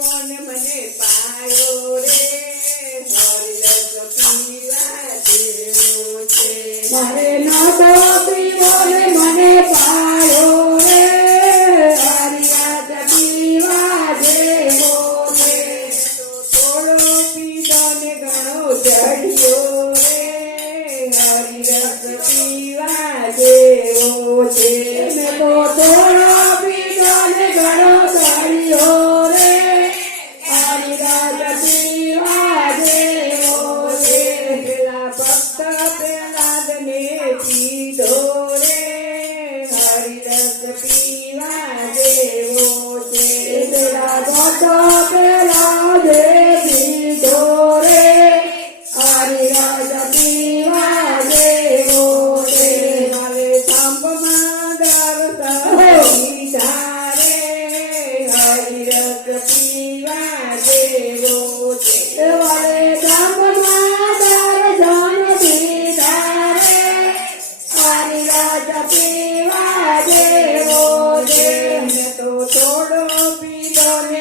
પીવો ને મને પાયો રે હરિરસ પીવા જેવો છે મારે નહોતો પીવો ને મને પાયો રે હરિરસ પીવા જેવો છે તો થોડો પીધો ને ઘણો ચઢ્યો રે હરિરસ પીવા જેવો છે મેં તો થોડો પીધો ને ઘણો ચડ્યો રે હરિરસ પીવા જેવો છે પેલા ભક્ત પ્રહલાદને પીધો રે હરિરસ પીવા જેવો છે પેલા ભક્તો પેલા જે પીધો રે હરિરસ પીવા જેવો છે હવે સંપમાં દર્શન દીધા રે હરિરસ પીવા જેવો છે વરે ધામમાં દર્શન દીધા રે હરિરસ પીવા જેવો છે મેં તો થોડો પીધો ને